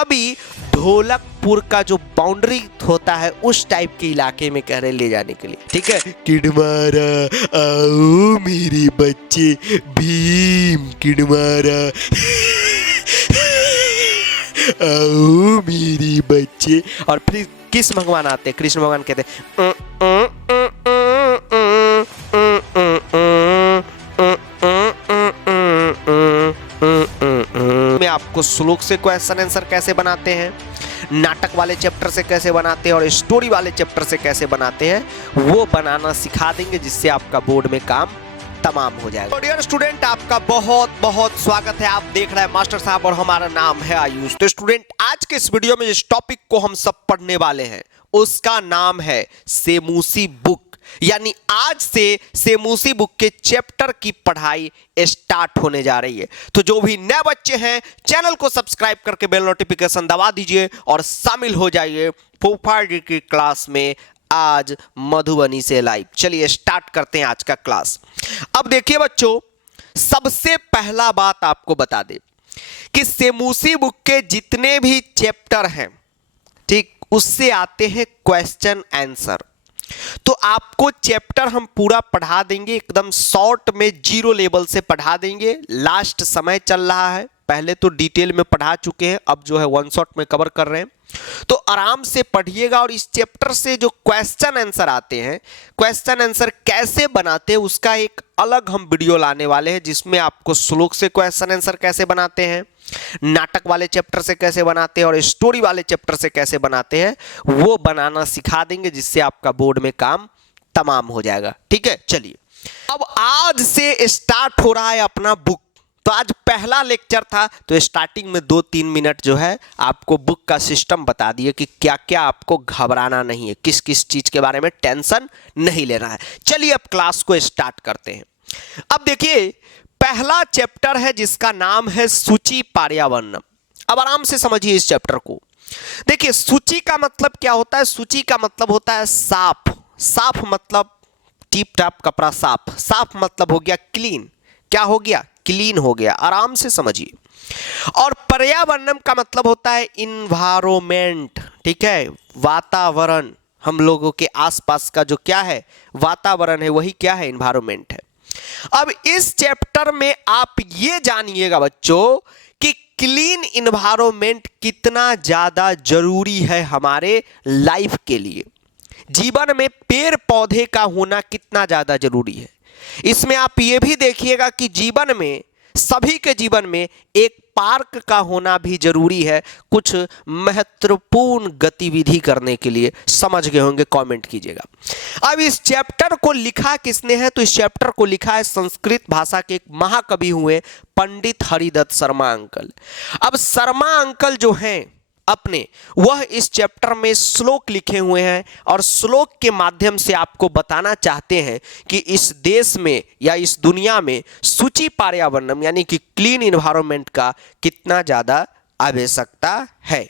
कभी ढोलकपुर का जो बाउंड्री होता है उस टाइप के इलाके में कह रहे ले जाने के लिए, ठीक है। किडमारा आओ मेरे बच्चे, भीम किडमारा आओ मेरे बच्चे। और फिर किस भगवान आते हैं, कृष्ण भगवान कहते हैं मैं आपको श्लोक से क्वेश्चन आंसर कैसे बनाते हैं, नाटक वाले चैप्टर से कैसे बनाते हैं और स्टोरी वाले चैप्टर से कैसे बनाते हैं वो बनाना सिखा देंगे, जिससे आपका बोर्ड में काम तमाम हो जाएगा। डियर स्टूडेंट, आपका बहुत बहुत स्वागत है। आप देख रहे हैं मास्टर साहब और हमारा नाम है आयुष। तो स्टूडेंट, आज के इस वीडियो में जिस टॉपिक को हम सब पढ़ने वाले हैं उसका नाम है शेमुशी बुक, यानी आज से शेमुशी बुक के चैप्टर की पढ़ाई स्टार्ट होने जा रही है। तो जो भी नए बच्चे हैं चैनल को सब्सक्राइब करके बेल नोटिफिकेशन दबा दीजिए और शामिल हो जाइए फूफा जी की क्लास में आज मधुबनी से लाइव। चलिए स्टार्ट करते हैं आज का क्लास। अब देखिए बच्चों, सबसे पहला बात आपको बता दे कि शेमुशी बुक के जितने भी चैप्टर हैं, ठीक, उससे आते हैं क्वेश्चन आंसर। तो आपको चैप्टर हम पूरा पढ़ा देंगे, एकदम शॉर्ट में जीरो लेवल से पढ़ा देंगे। लास्ट समय चल रहा है, पहले तो डिटेल में पढ़ा चुके हैं, अब जो है वन शॉट में कवर कर रहे हैं। तो आराम से पढ़िएगा और इस चैप्टर से जो क्वेश्चन आंसर आते हैं, क्वेश्चन आंसर कैसे बनाते हैं उसका एक अलग हम वीडियो लाने वाले हैं, जिसमें आपको श्लोक से क्वेश्चन आंसर कैसे बनाते हैं, नाटक वाले चैप्टर से कैसे बनाते हैं और स्टोरी वाले चैप्टर से कैसे बनाते हैं वो बनाना सिखा देंगे, जिससे आपका बोर्ड में काम तमाम हो जाएगा। ठीक है, चलिए अब आज से स्टार्ट हो रहा है अपना बुक। तो आज पहला लेक्चर था, तो स्टार्टिंग में 2-3 मिनट जो है आपको बुक का सिस्टम बता दिए कि क्या क्या आपको घबराना नहीं है, किस किस चीज के बारे में टेंशन नहीं लेना है। चलिए अब क्लास को स्टार्ट करते हैं। अब देखिए, पहला चैप्टर है जिसका नाम है शुचि पार्यावरणम। अब आराम से समझिए इस चैप्टर को। देखिए, शुचि का मतलब क्या होता है? शुचि का मतलब होता है साफ। साफ मतलब टिप टाप कपड़ा साफ। साफ मतलब हो गया क्लीन। क्या हो गया? क्लीन हो गया। आराम से समझिए। और पर्यावरणम का मतलब होता है इन्वायरमेंट, ठीक है, वातावरण। हम लोगों के आसपास का जो क्या है वातावरण है वही क्या है? इन्वायरमेंट है। अब इस चैप्टर में आप ये जानिएगा बच्चों कि क्लीन इन्वायरमेंट कितना ज्यादा जरूरी है हमारे लाइफ के लिए। जीवन में पेड़ पौधे का होना कितना ज्यादा जरूरी है। इसमें आप ये भी देखिएगा कि जीवन में, सभी के जीवन में एक पार्क का होना भी जरूरी है, कुछ महत्वपूर्ण गतिविधि करने के लिए। समझ गए होंगे, कमेंट कीजिएगा। अब इस चैप्टर को लिखा किसने है? तो इस चैप्टर को लिखा है संस्कृत भाषा के एक महाकवि हुए पंडित हरिदत्त शर्मा अंकल। अब शर्मा अंकल जो हैं अपने, वह इस चैप्टर में श्लोक लिखे हुए हैं और श्लोक के माध्यम से आपको बताना चाहते हैं कि इस देश में या इस दुनिया में शुचि पर्यावरणम यानी कि क्लीन इन्वायरमेंट का कितना ज्यादा आवश्यकता है।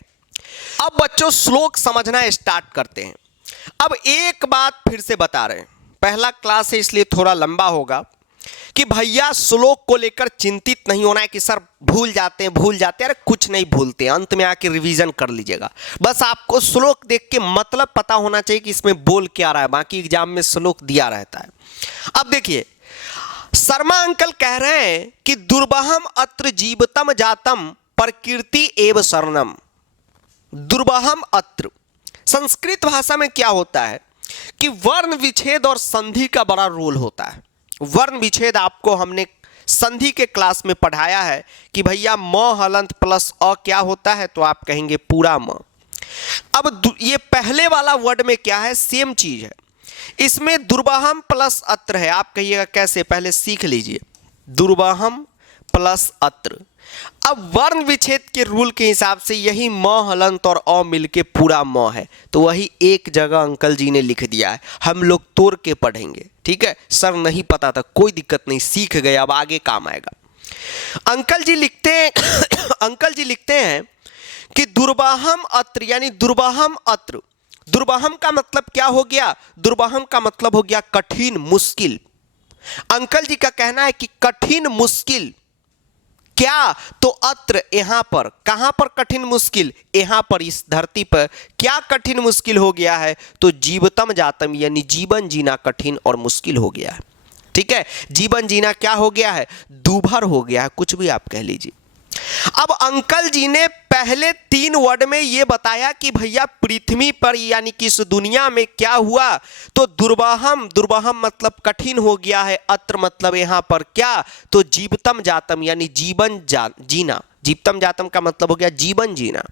अब बच्चों श्लोक समझना स्टार्ट करते हैं। अब एक बात फिर से बता रहे हैं, पहला क्लास है इसलिए थोड़ा लंबा होगा, कि भैया श्लोक को लेकर चिंतित नहीं होना है कि सर भूल जाते हैं। अरे कुछ नहीं भूलते, अंत में आके रिवीजन कर लीजिएगा। बस आपको श्लोक देख के मतलब पता होना चाहिए कि इसमें बोल क्या रहा है, बाकी एग्जाम में श्लोक दिया रहता है। अब देखिए, शर्मा अंकल कह रहे हैं कि दुर्बहम अत्र जीवतम जातम प्रकृति एव शरणम। दुर्बहम अत्र संस्कृत भाषा में क्या होता है कि वर्ण विच्छेद और संधि का बड़ा रोल होता है। वर्ण विच्छेद आपको हमने संधि के क्लास में पढ़ाया है कि भैया म हलंत प्लस अ क्या होता है, तो आप कहेंगे पूरा म। अब ये पहले वाला वर्ड में क्या है? सेम चीज है। इसमें दुर्बहम प्लस अत्र है। आप कहिएगा कैसे? पहले सीख लीजिए। दुर्बहम प्लस अत्र। अब वर्ण विच्छेद के रूल के हिसाब से यही म हलंत और अ मिलके पूरा म है, तो वही एक जगह अंकल जी ने लिख दिया है। हम लोग तोड़ के पढ़ेंगे, ठीक है। सर नहीं पता था, कोई दिक्कत नहीं, सीख गए, अब आगे काम आएगा। अंकल जी लिखते हैं अंकल जी लिखते हैं कि दुर्बहम अत्र यानी दुर्बहम अत्र। दुर्बहम का मतलब क्या हो गया? दुर्बहम का मतलब हो गया कठिन, मुश्किल। अंकल जी का कहना है कि कठिन मुश्किल क्या? तो अत्र, यहां पर। कहां पर कठिन मुश्किल? यहां पर, इस धरती पर क्या कठिन मुश्किल हो गया है? तो जीवतम जातम, यानी जीवन जीना कठिन और मुश्किल हो गया है। ठीक है, जीवन जीना क्या हो गया है? दूभर हो गया है, कुछ भी आप कह लीजिए। अब अंकल जी ने पहले 3 वर्ड में यह बताया कि भैया पृथ्वी पर यानी कि इस दुनिया में क्या हुआ? तो दुर्वाहम, दुर्वाहम मतलब कठिन हो गया है, अत्र मतलब यहां पर क्या? तो जीवतम जातम यानी जीवन जीना। जीवतम जातम का मतलब हो गया जीवन जीना।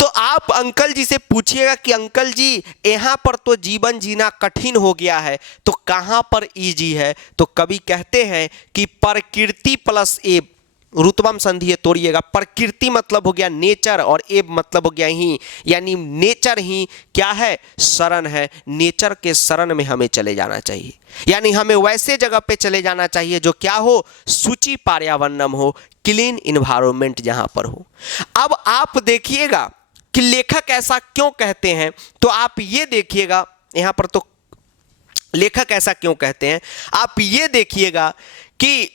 तो आप अंकल जी से पूछिएगा कि अंकल जी यहां पर तो जीवन जीना कठिन हो गया है, तो कहां पर इजी है? तो कवि कहते हैं कि प्रकृति प्लस एब, रुतबम संधि है, तोड़िएगा। प्रकृति मतलब हो गया नेचर और एब मतलब हो गया ही, यानी नेचर ही क्या है? शरण है। नेचर के शरण में हमें चले जाना चाहिए, यानी हमें वैसे जगह पे चले जाना चाहिए जो क्या हो? शुचि पर्यावरणम हो, क्लीन इन्वायरमेंट जहां पर हो। अब आप देखिएगा कि लेखक ऐसा क्यों कहते हैं, तो आप ये देखिएगा यहां पर, तो लेखक ऐसा क्यों कहते हैं आप ये देखिएगा कि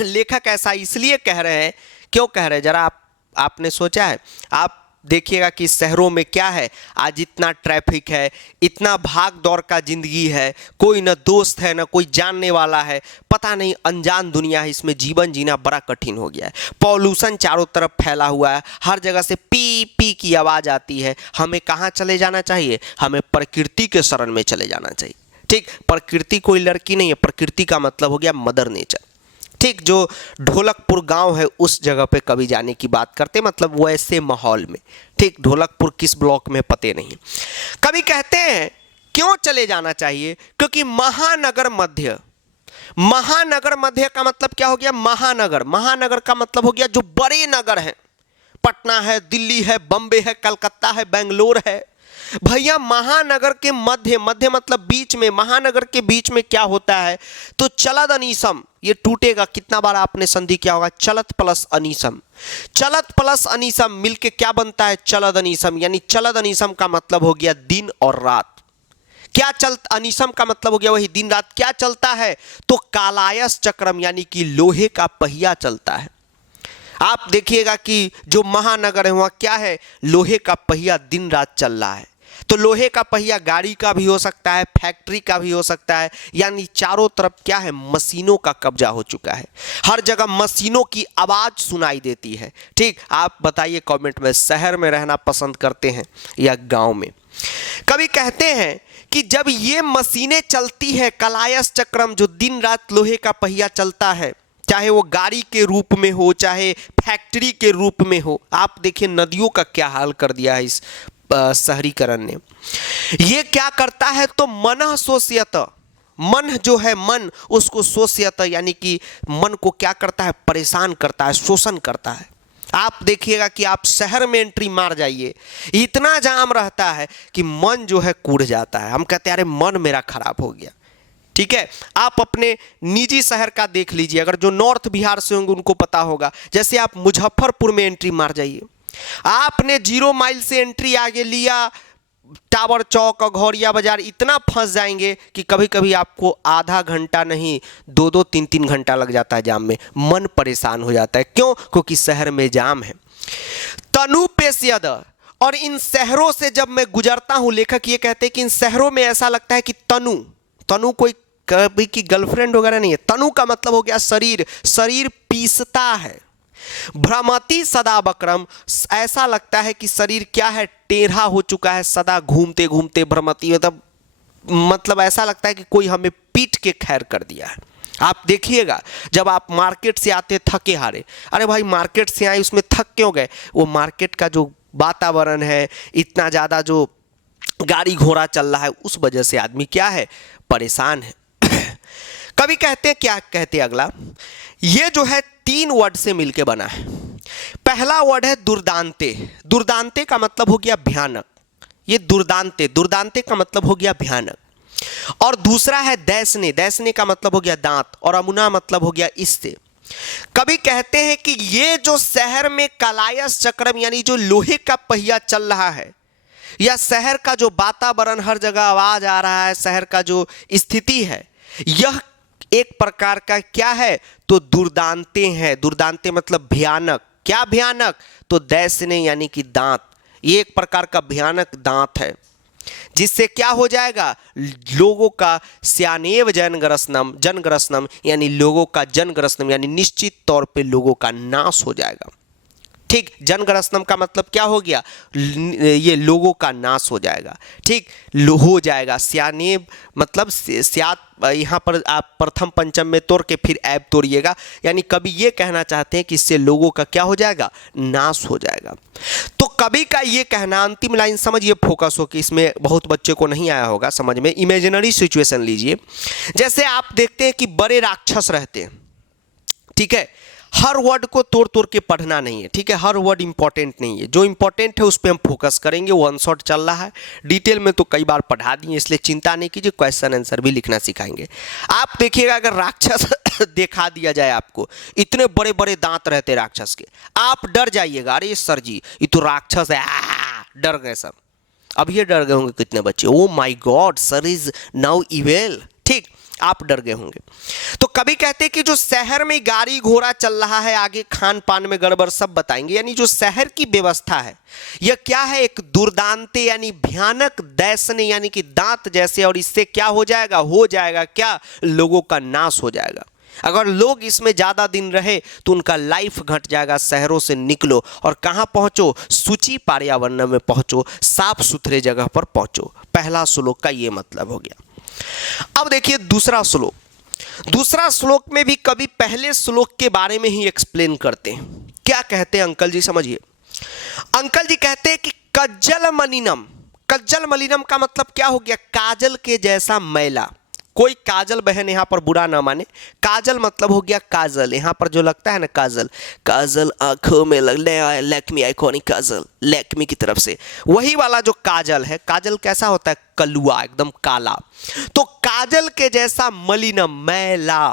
लेखक ऐसा इसलिए कह रहे हैं। क्यों कह रहे हैं? जरा आपने सोचा है? आप देखिएगा कि शहरों में क्या है, आज इतना ट्रैफिक है, इतना भाग दौड़ का जिंदगी है, कोई न दोस्त है न कोई जानने वाला है, पता नहीं, अनजान दुनिया है, इसमें जीवन जीना बड़ा कठिन हो गया है। पॉल्यूशन चारों तरफ फैला हुआ है, हर जगह से पी पी की आवाज़ आती है। हमें कहाँ चले जाना चाहिए? हमें प्रकृति के शरण में चले जाना चाहिए। ठीक, प्रकृति कोई लड़की नहीं है, प्रकृति का मतलब हो गया मदर नेचर। ठीक, जो ढोलकपुर गांव है उस जगह पे कभी जाने की बात करते, मतलब वैसे माहौल में। ठीक, ढोलकपुर किस ब्लॉक में पते नहीं। कभी कहते हैं क्यों चले जाना चाहिए? क्योंकि महानगर मध्य, महानगर मध्य का मतलब क्या हो गया? महानगर। महानगर का मतलब हो गया जो बड़े नगर हैं, पटना है, दिल्ली है, बम्बे है, कलकत्ता है, बेंगलोर है। भैया महानगर के मध्य, मध्य मतलब बीच में, महानगर के बीच में क्या होता है? तो चलद अनीसम, ये टूटेगा। कितना बार आपने संधि क्या होगा? चलत प्लस अनीसम। चलत प्लस अनीसम मिलके क्या बनता है? चलद अनीसम, यानी चलद अनीसम का मतलब हो गया दिन और रात। क्या चलता? अनीसम का मतलब हो गया वही दिन रात। क्या चलता है? तो कालायस चक्रम, यानी कि लोहे का पहिया चलता है। आप देखिएगा कि जो महानगर है वहां क्या है? लोहे का पहिया दिन रात चल रहा है। तो लोहे का पहिया गाड़ी का भी हो सकता है, फैक्ट्री का भी हो सकता है, यानी चारों तरफ क्या है? मशीनों का कब्जा हो चुका है। हर जगह मशीनों की आवाज सुनाई देती है। ठीक, आप बताइए कमेंट में, शहर में रहना पसंद करते हैं या गांव में? कभी कहते हैं कि जब ये मशीनें चलती है, कलायस चक्रम, जो दिन रात लोहे का पहिया चलता है, चाहे वो गाड़ी के रूप में हो, चाहे फैक्ट्री के रूप में हो। आप देखिए नदियों का क्या हाल कर दिया है इस शहरीकरण ने। ये क्या करता है? तो मन सोष्यत, मन जो है, मन उसको सोष्यत, यानी कि मन को क्या करता है? परेशान करता है, शोषण करता है। आप देखिएगा कि आप शहर में एंट्री मार जाइए, इतना जाम रहता है कि मन जो है कूड़ जाता है। हम कहते हैं अरे मन मेरा खराब हो गया। ठीक है, आप अपने निजी शहर का देख लीजिए, अगर जो नॉर्थ बिहार से होंगे उनको पता होगा। जैसे आप मुजफ्फरपुर में एंट्री मार जाइए, आपने 0 माइल से एंट्री आगे लिया, टावर चौक और घोड़िया बाजार, इतना फंस जाएंगे कि कभी कभी आपको आधा घंटा नहीं 2-2, 3-3 घंटा लग जाता है जाम में। मन परेशान हो जाता है। क्यों? क्योंकि शहर में जाम है। तनु पेशयद, और इन शहरों से जब मैं गुजरता हूं, लेखक ये कहते हैं कि इन शहरों में ऐसा लगता है कि तनु, तनु कोई कभी की गर्लफ्रेंड वगैरह नहीं है। तनु का मतलब हो गया शरीर, शरीर पीसता है। भ्रमति सदा बक्रम, ऐसा लगता है कि शरीर क्या है? टेढ़ा हो चुका है, सदा घूमते घूमते। भ्रमति मतलब ऐसा लगता है कि कोई हमें पीट के खैर कर दिया है। आप देखिएगा जब आप मार्केट से आते थके हारे, अरे भाई मार्केट से आए, उसमें थक क्यों गए? वो मार्केट का जो वातावरण है, इतना ज़्यादा जो गाड़ी घोड़ा चल रहा है, उस वजह से आदमी क्या है? परेशान है। कभी कहते हैं, क्या कहते हैं अगला, ये जो है 3 वर्ड से मिलके बना है। पहला वर्ड है दुर्दांते। दुर्दांते का मतलब हो गया भयानक। ये दुर्दांते, दुर्दांते का मतलब हो गया भयानक। और दूसरा है दैसने, दैसने का मतलब हो गया दांत, और अमुना मतलब हो गया इससे। कभी कहते हैं कि ये जो शहर में कलायस चक्रम, यानी जो लोहे का पहिया चल रहा है, या शहर का जो वातावरण, हर जगह आवाज आ रहा है, शहर का जो स्थिति है, यह एक प्रकार का क्या है तो दुर्दांते हैं। दुर्दांते मतलब भयानक। क्या भयानक तो दैसने यानी कि दांत। ये एक प्रकार का भयानक दांत है जिससे क्या हो जाएगा, लोगों का स्यानेव जनग्रसनम, जनग्रसनम यानी लोगों का जनग्रसनम यानी निश्चित तौर पे लोगों का नाश हो जाएगा। ठीक, जनग्रसनम का मतलब क्या हो गया, ये लोगों का नाश हो जाएगा। ठीक, हो जाएगा। स्यानेव मतलब स्यात, यहाँ पर आप प्रथम पंचम में तोड़ के फिर ऐब तोड़िएगा, यानी कभी ये कहना चाहते हैं कि इससे लोगों का क्या हो जाएगा, नाश हो जाएगा। तो कभी का ये कहना, अंतिम लाइन समझिए, फोकस हो कि इसमें बहुत बच्चे को नहीं आया होगा समझ में। इमेजिनरी सिचुएशन लीजिए, जैसे आप देखते हैं कि बड़े राक्षस रहते हैं, ठीक है। हर वर्ड को तोड़ तोड़ के पढ़ना नहीं है, ठीक है। हर वर्ड इंपॉर्टेंट नहीं है, जो इंपॉर्टेंट है उस पर हम फोकस करेंगे। वन शॉट चल रहा है, डिटेल में तो कई बार पढ़ा दिए, इसलिए चिंता नहीं कीजिए, क्वेश्चन आंसर भी लिखना सिखाएंगे। आप देखिएगा अगर राक्षस दिखा दिया जाए आपको, इतने बड़े बड़े दांत रहते राक्षस के, आप डर जाइएगा, अरे सर जी ये तो राक्षस है, डर गए सर। अब ये डर गए होंगे कितने बच्चे, oh my God sir is now evil. ठीक, आप डर गए होंगे। तो कभी कहते हैं कि जो शहर में गाड़ी घोड़ा चल रहा है, आगे खान पान में गड़बड़ सब बताएंगे, यानी जो शहर की व्यवस्था है यह क्या है, एक दुर्दांते यानी भयानक, दैसने यानी कि दांत जैसे, और इससे क्या हो जाएगा क्या, लोगों का नाश हो जाएगा। अगर लोग इसमें ज्यादा दिन रहे तो उनका लाइफ घट जाएगा। शहरों से निकलो और कहां पहुंचो, शुचि पर्यावरण में पहुंचो, साफ सुथरे जगह पर पहुंचो। पहला श्लोक का यह मतलब हो गया। अब देखिए दूसरा श्लोक, दूसरा श्लोक में भी कभी पहले श्लोक के बारे में ही एक्सप्लेन करते हैं। क्या कहते हैं अंकल जी, समझिए। अंकल जी कहते हैं कि कज्जल मलिनम, कज्जल मलिनम का मतलब क्या हो गया, काजल के जैसा मैला। कोई काजल बहन यहाँ पर बुरा ना माने, काजल मतलब हो गया काजल, यहाँ पर जो लगता है ना काजल, काजल आंखों में लगने आया, लैक्मी आइकॉनिक काजल, लैक्मी की तरफ से, वही वाला जो काजल है। काजल कैसा होता है, कलुआ, एकदम काला। तो काजल के जैसा मलिनम, मैला,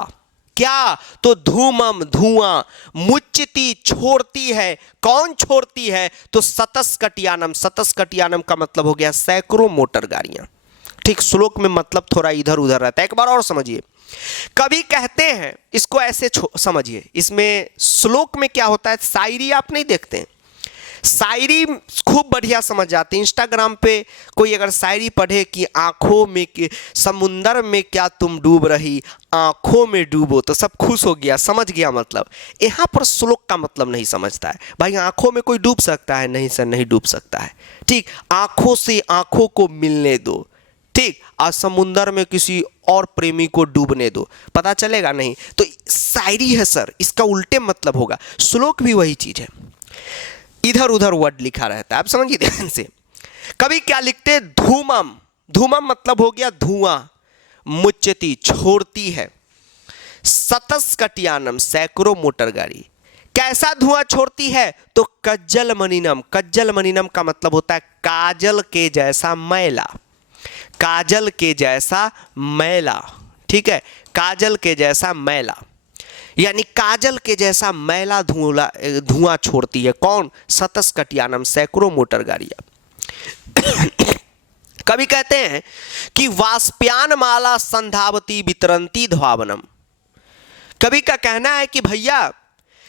क्या तो धूमम, धुआं, मुच्यति छोड़ती है। कौन छोड़ती है तो सतस्कटियानम, सतस्कटियानम का मतलब हो गया सैकड़ों मोटर गाड़ियां। ठीक, श्लोक में मतलब थोड़ा इधर उधर रहता है, एक बार और समझिए। कभी कहते हैं, इसको ऐसे समझिए, इसमें श्लोक में क्या होता है, शायरी आप नहीं देखते हैं, शायरी खूब बढ़िया समझ जाते हैं। इंस्टाग्राम पे कोई अगर शायरी पढ़े कि आंखों में समुंदर में क्या तुम डूब रही, आंखों में डूबो, तो सब खुश हो गया, समझ गया मतलब। यहाँ पर श्लोक का मतलब नहीं समझता है, भाई आंखों में कोई डूब सकता है, नहीं सर नहीं डूब सकता है। ठीक, आंखों से आंखों को मिलने दो, ठीक, आज समुंदर में किसी और प्रेमी को डूबने दो, पता चलेगा नहीं। तो शायरी है सर, इसका उल्टे मतलब होगा। श्लोक भी वही चीज है, इधर उधर वर्ड लिखा रहता है, आप समझिए ध्यान से। कभी क्या लिखते हैं, धूमम, धूमम मतलब हो गया धुआं, मुच्यति छोड़ती है, सतस्कटियानम सैकड़ों मोटर गाड़ी। कैसा धुआं छोड़ती है तो कज्जल मलिनम, कज्जल मलिनम का मतलब होता है काजल के जैसा मैला, काजल के जैसा मैला। ठीक है, काजल के जैसा मैला यानी काजल के जैसा मैला धुआं छोड़ती है। कौन, सतस्कटियानम सैकड़ों मोटर गाड़ियां। कभी कहते हैं कि वाष्प्यान माला संधावती वितरंती ध्वावनम। कभी का कहना है कि भैया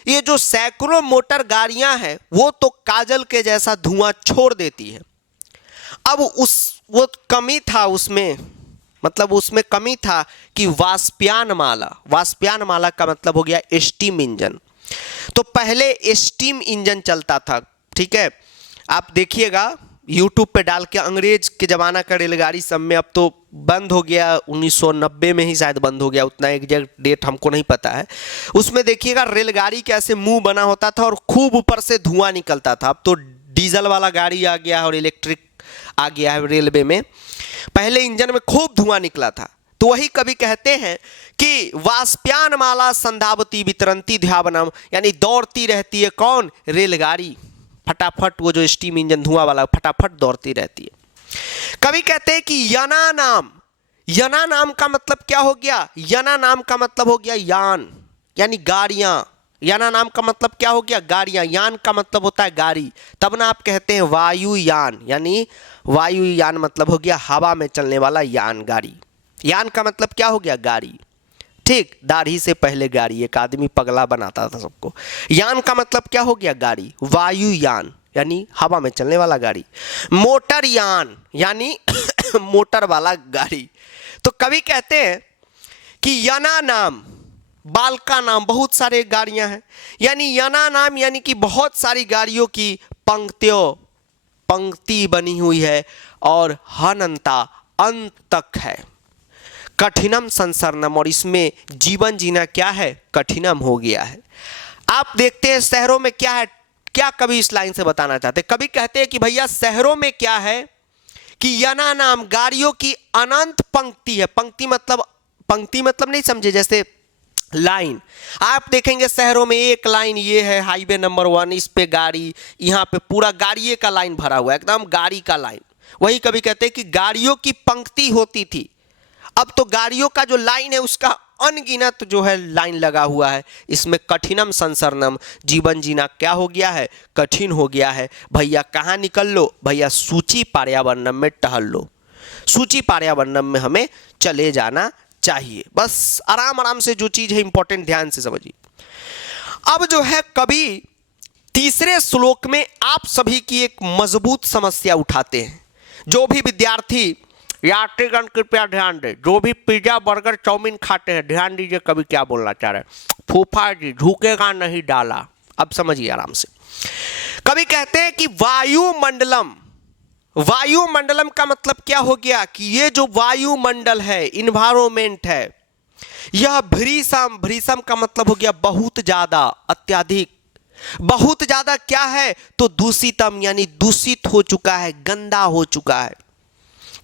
ये जो सैकड़ों मोटर गाड़ियां हैं वो तो काजल के जैसा धुआं छोड़ देती है। अब वो कमी था उसमें, मतलब उसमें कमी था कि वाष्प्यान माला, वाष्प्यान माला का मतलब हो गया स्टीम इंजन। तो पहले स्टीम इंजन चलता था, ठीक है। आप देखिएगा यूट्यूब पे डाल के, अंग्रेज के ज़माना का रेलगाड़ी सब में, अब तो बंद हो गया, 1990 में ही शायद बंद हो गया, उतना एग्जैक्ट डेट हमको नहीं पता है। उसमें देखिएगा रेलगाड़ी के ऐसे मुंह बना होता था और खूब ऊपर से धुआं निकलता था। अब तो डीजल वाला गाड़ी आ गया है और इलेक्ट्रिक आ गया है रेलवे में, पहले इंजन में खूब धुआं निकला था। तो वही कभी कहते हैं कि वाष्प्यान माला संधावती वितरंती ध्यावनम, यानी दौड़ती रहती है कौन, रेलगाड़ी, फटाफट, वो जो स्टीम इंजन धुआं वाला फटाफट दौड़ती रहती है। कभी कहते हैं कि यना नाम, यना नाम का मतलब क्या हो गया, यना नाम का मतलब हो गया यान, यानी गाड़ियां। याना नाम का मतलब क्या हो गया, गाड़ियां। यान का मतलब होता है गाड़ी, तब ना आप कहते हैं वायुयान, यानी वायुयान मतलब हो गया हवा में चलने वाला यान, गाड़ी। यान का मतलब क्या हो गया, गाड़ी। ठीक, दाढ़ी से पहले गाड़ी, एक आदमी पगला बनाता था सबको। यान का मतलब क्या हो गया? गाड़ी। वायुयान यानी हवा में चलने वाला गाड़ी। मोटर यान यानी मोटर वाला गाड़ी। तो कवि कहते हैं कि यना नाम, बाल का नाम, बहुत सारे गाड़ियां हैं, यानी यना नाम यानी कि बहुत सारी गाड़ियों की पंक्ति बनी हुई है, और हनंता अंत तक है। कठिनम संसरणम, और इसमें जीवन जीना क्या है? कठिनम हो गया है। आप देखते हैं शहरों में क्या है, क्या कवि इस लाइन से बताना चाहते हैं? कवि कहते हैं कि भैया शहरों में क्या है कि यना नाम, गाड़ियों की अनंत पंक्ति है। पंक्ति मतलब नहीं समझे, जैसे लाइन। आप देखेंगे शहरों में एक लाइन ये है, हाईवे नंबर 1, इस पे गाड़ी, यहाँ पे पूरा गाड़िए का लाइन भरा हुआ है, एकदम गाड़ी का लाइन। वही कवि कहते हैं कि गाड़ियों की पंक्ति होती थी, अब तो गाड़ियों का जो लाइन है उसका अनगिनत जो है लाइन लगा हुआ है। इसमें कठिनम संसरणम, जीवन जीना क्या हो गया है? कठिन हो गया है। भैया कहाँ निकल लो? भैया सूची पर्यावरणम में टहल लो, सूची पर्यावरणम में हमें चले जाना चाहिए। बस आराम आराम से जो चीज है इंपॉर्टेंट ध्यान से समझिए। अब जो है कवि तीसरे श्लोक में आप सभी की एक मजबूत समस्या उठाते हैं। जो भी विद्यार्थी, यात्रीगण कृपया ध्यान दें, जो भी पिज्जा बर्गर चाउमीन खाते हैं ध्यान दीजिए कवि क्या बोलना चाह रहे हैं। फूफा जी झुकेगा नहीं डाला। अब समझिए आराम से। कवि कहते हैं कि वायुमंडलम, वायुमंडलम का मतलब क्या हो गया कि ये जो वायुमंडल है, इन्वायरमेंट है, यह भ्रीसम, भ्रीसम का मतलब हो गया बहुत ज्यादा, अत्यधिक। बहुत ज्यादा क्या है? तो दूषितम यानी दूषित हो चुका है, गंदा हो चुका है।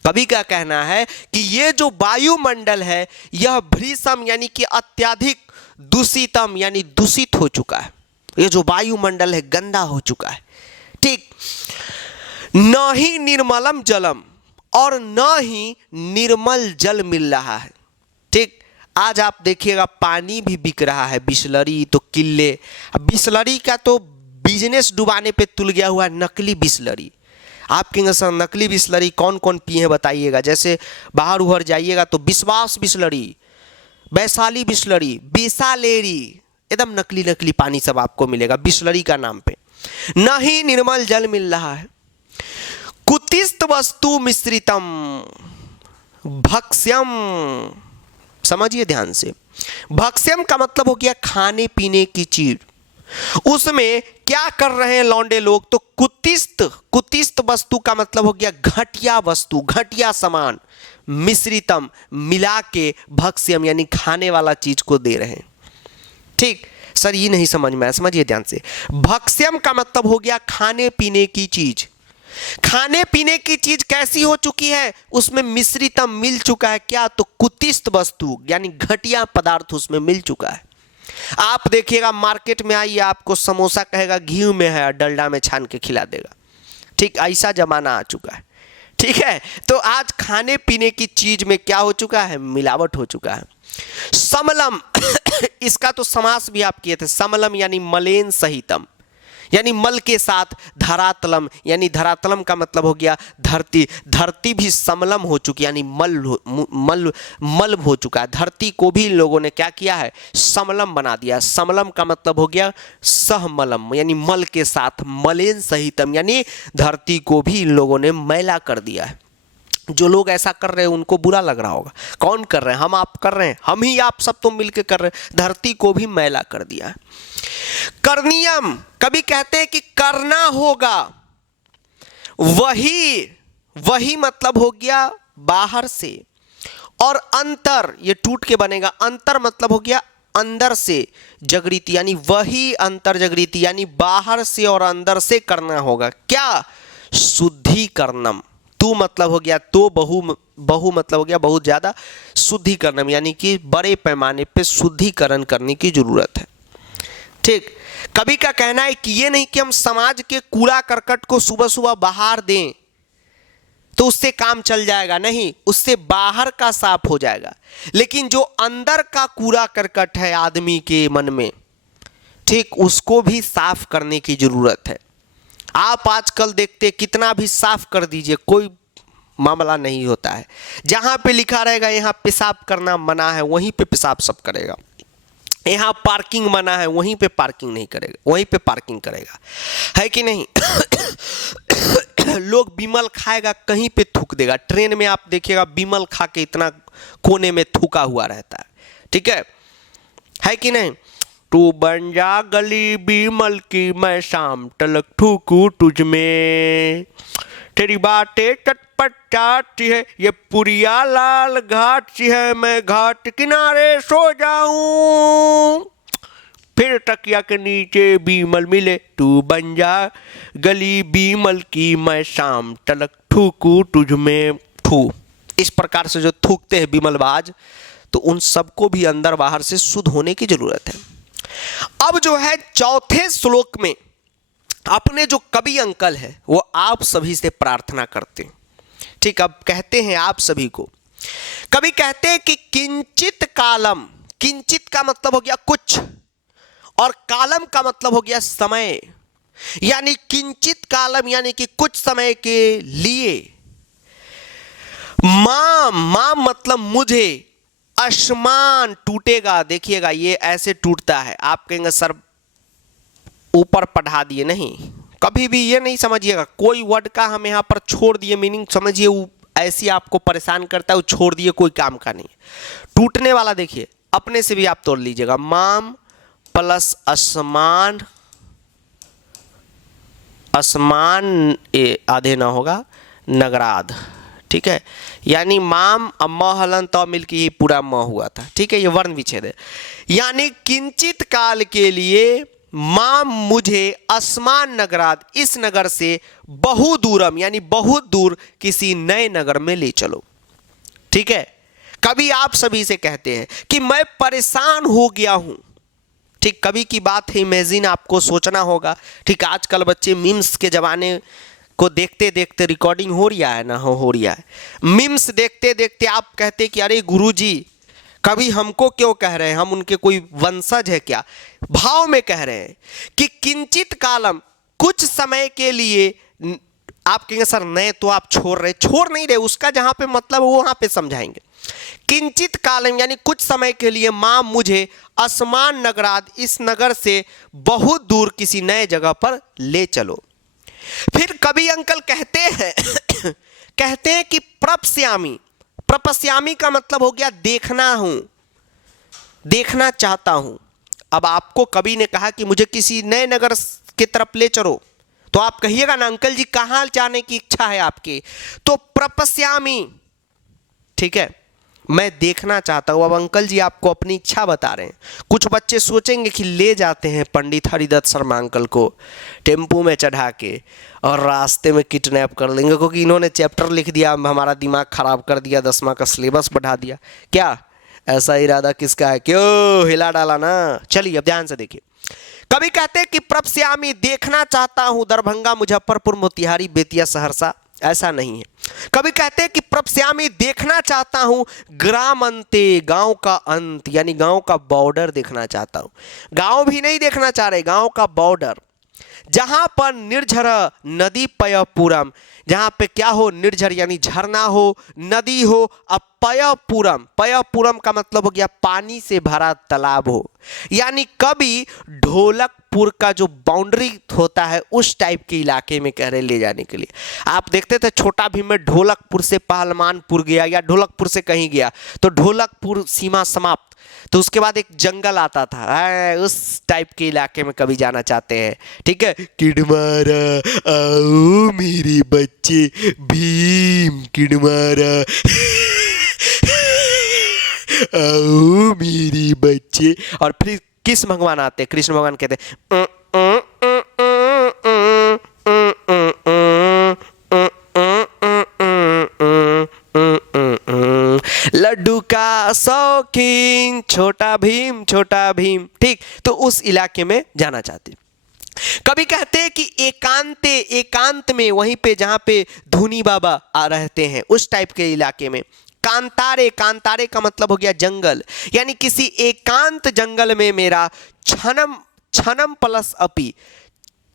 कवि का कहना है कि ये जो वायुमंडल है यह भ्रीसम यानी कि अत्यधिक, दूषितम यानी दूषित हो चुका है। ये जो वायुमंडल है गंदा हो चुका है। ठीक, न ही निर्मलम जलम, और न ही निर्मल जल मिल रहा है। ठीक, आज आप देखिएगा पानी भी बिक रहा है, बिसलरी तो किले। बिसलरी का तो बिजनेस डुबाने पे तुल गया हुआ है, नकली बिसलरी। आप कहेंगे सर नकली बिसलरी कौन कौन पिए हैं बताइएगा? जैसे बाहर उहर जाइएगा तो विश्वास बिसलरी, वैशाली बिसलरी, बिसालेरी, एकदम नकली नकली पानी सब आपको मिलेगा बिसलरी का नाम पे। न ही निर्मल जल मिल रहा है। कुतिस्त वस्तु मिश्रितम भक्ष्यम, समझिए ध्यान से। भक्ष्यम का मतलब हो गया खाने पीने की चीज। उसमें क्या कर रहे हैं लौंडे लोग? तो कुतिस्त, कुतिस्त वस्तु का मतलब हो गया घटिया वस्तु, घटिया सामान। मिश्रितम मिला के, भक्ष्यम यानी खाने वाला चीज को दे रहे हैं। ठीक सर, ये नहीं समझ में आया, समझिए ध्यान से। भक्ष्यम का मतलब हो गया खाने पीने की चीज। खाने पीने की चीज कैसी हो चुकी है? उसमें मिश्रितम मिल चुका है क्या? तो कुतिस्त वस्तु यानी घटिया पदार्थ उसमें मिल चुका है। आप देखिएगा मार्केट में आइए, आपको समोसा कहेगा घी में है, डलडा में छान के खिला देगा। ठीक, ऐसा जमाना आ चुका है। ठीक है, तो आज खाने पीने की चीज में क्या हो चुका है? मिलावट हो चुका है। समलम इसका तो समास भी आप किए थे, समलम यानी मलेन सहितम, यानी मल के साथ। धरातलम यानी धरातलम का मतलब हो गया धरती। धरती भी समलम हो चुकी यानी मल हो चुका है। धरती को भी इन लोगों ने क्या किया है? समलम बना दिया। समलम का मतलब हो गया सहमलम यानी मल के साथ। मलेन सहितम यानी धरती को भी इन लोगों ने मैला कर दिया है। जो लोग ऐसा कर रहे हैं उनको बुरा लग रहा होगा। कौन कर रहे हैं? हम आप कर रहे हैं, हम ही आप सब तो मिलकर कर रहे हैं। धरती को भी मैला कर दिया है। करनियम, कभी कहते हैं कि करना होगा। वही मतलब हो गया बाहर से। और अंतर, ये टूट के बनेगा। अंतर मतलब हो गया अंदर से जागृति, यानी वही अंतर जागृति यानी बाहर से और अंदर से करना होगा। क्या? शुद्धिकरणम। तू मतलब हो गया तो, बहु मतलब हो गया बहुत ज्यादा। शुद्धिकरणम यानी कि बड़े पैमाने पे शुद्धिकरण करने की जरूरत है। ठीक, कवि का कहना है कि ये नहीं कि हम समाज के कूड़ा करकट को सुबह सुबह बाहर दें तो उससे काम चल जाएगा, नहीं, उससे बाहर का साफ हो जाएगा। लेकिन जो अंदर का कूड़ा करकट है आदमी के मन में, ठीक, उसको भी साफ करने की जरूरत है। आप आजकल देखते कितना भी साफ कर दीजिए, कोई मामला नहीं होता है। जहाँ पे लिखा रहेगा यहाँ पेशाब करना मना है, वहीं पे पेशाब सब करेगा। यहाँ पार्किंग मना है, वहीं पे पार्किंग नहीं करेगा, वहीं पे पार्किंग करेगा, है कि नहीं? लोग बिमल खाएगा कहीं पे थूक देगा। ट्रेन में आप देखिएगा बिमल खा के इतना कोने में थूका हुआ रहता है, ठीक है कि नहीं? तू बन जा गली बिमल की, मैं शाम तलक थूकू तुझ में, तेरी बातें चटपट चाटती है, ये पुरिया लाल घाट सी है, मैं घाट किनारे सो जाऊं, फिर तकिया के नीचे बीमल मिले, तू बन जा गली बीमल की, मैं शाम तलक थूकू तुझ में थू। इस प्रकार से जो थूकते हैं बिमलबाज, तो उन सबको भी अंदर बाहर से शुद्ध होने की जरूरत है। अब जो है चौथे श्लोक में अपने जो कवि अंकल है वो आप सभी से प्रार्थना करते हैं, ठीक। अब कहते हैं आप सभी को, कवि कहते हैं कि किंचित कालम, किंचित का मतलब हो गया कुछ, और कालम का मतलब हो गया समय, यानी किंचित कालम यानी कि कुछ समय के लिए, माम मतलब मुझे, आसमान टूटेगा। देखिएगा ये ऐसे टूटता है, आप कहेंगे सर ऊपर पढ़ा दिए, नहीं, कभी भी ये नहीं समझिएगा कोई वर्ड का हम यहाँ पर छोड़ दिए मीनिंग समझिए वो ऐसी आपको परेशान करता है, वो छोड़ दिए कोई काम का नहीं। टूटने वाला देखिए अपने से भी आप तोड़ लीजिएगा, माम प्लस आसमान, आसमान आधे ना होगा नगराध, ठीक है, यानी माम म हलन तो मिल के ये पूरा म हुआ था, ठीक है, ये वर्ण विच्छेद है। यानी किंचित काल के लिए माम मुझे आसमान नगराद, इस नगर से बहु दूरम यानी बहुत दूर किसी नए नगर में ले चलो, ठीक है। कभी आप सभी से कहते हैं कि मैं परेशान हो गया हूं, ठीक, कभी की बात है, इमेजिन आपको सोचना होगा, ठीक। आजकल बच्चे मीम्स के जमाने को देखते देखते रिकॉर्डिंग हो रहा है ना, हो रहा है, मीम्स देखते देखते आप कहते कि अरे गुरुजी कभी हमको क्यों कह रहे हैं, हम उनके कोई वंशज है क्या? भाव में कह रहे हैं कि किंचित कालम, कुछ समय के लिए। आप कहेंगे सर नए तो आप छोड़ नहीं रहे, उसका जहां पे मतलब वो वहां पे समझाएंगे। किंचित कालम यानी कुछ समय के लिए, मां मुझे आसमान नगराद, इस नगर से बहुत दूर किसी नए जगह पर ले चलो। फिर कवि अंकल कहते हैं कहते हैं कि प्रपश्यामी, प्रपश्यामी का मतलब हो गया देखना हूं, देखना चाहता हूं। अब आपको कवि ने कहा कि मुझे किसी नए नगर की तरफ ले चलो, तो आप कहिएगा ना अंकल जी कहां जाने की इच्छा है आपकी? तो प्रपश्यामी, ठीक है, मैं देखना चाहता हूं। अब अंकल जी आपको अपनी इच्छा बता रहे हैं। कुछ बच्चे सोचेंगे कि ले जाते हैं पंडित हरिदत्त शर्मा अंकल को टेम्पू में चढ़ा के और रास्ते में किडनैप कर लेंगे, क्योंकि इन्होंने चैप्टर लिख दिया, हमारा दिमाग खराब कर दिया, 10वां का सिलेबस बढ़ा दिया। क्या ऐसा इरादा किसका है? क्यों हिला डाला ना? चलिए अब ध्यान से देखिए, कभी कहते हैं कि प्रपश्यामी, देखना चाहता हूं दरभंगा, मुजफ्फरपुर, मोतिहारी, बेतिया, सहरसा, ऐसा नहीं है। कभी कहते हैं कि प्रपश्यामी, देखना चाहता हूं ग्राम अंते, गांव का अंत, यानी गांव का बॉर्डर देखना चाहता हूं। गांव भी नहीं देखना चाह रहे, गांव का बॉर्डर, जहां पर निर्झर नदी पयपुरम, जहां पे क्या हो, निर्झर यानी झरना हो, नदी हो, अब पयपुरम, पयपुरम का मतलब हो गया पानी से भरा तालाब हो, यानी कभी ढोलकपुर का जो बाउंड्री होता है उस टाइप के इलाके में कह रहे ले जाने के लिए। आप देखते थे छोटा भीम में ढोलकपुर से पहलवानपुर गया या ढोलकपुर से कहीं गया तो ढोलकपुर सीमा समाप्त, तो उसके बाद एक जंगल आता था, उस टाइप के इलाके में कभी जाना चाहते हैं, ठीक है। किडमारा आओ मेरे बच्चे, भीम किडमारा आओ मेरे बच्चे। और फिर किस भगवान आते, कृष्ण भगवान कहते लड्डू का शौकीन छोटा भीम, छोटा भीम, ठीक। तो उस इलाके में जाना चाहते। कभी कहते हैं कि एकांते, एकांत में, वहीं पे जहां पे धुनी बाबा रहते हैं उस टाइप के इलाके में। कांतारे, कांतारे का मतलब हो गया जंगल, यानी किसी एकांत जंगल में मेरा छनम, छनम प्लस अपी,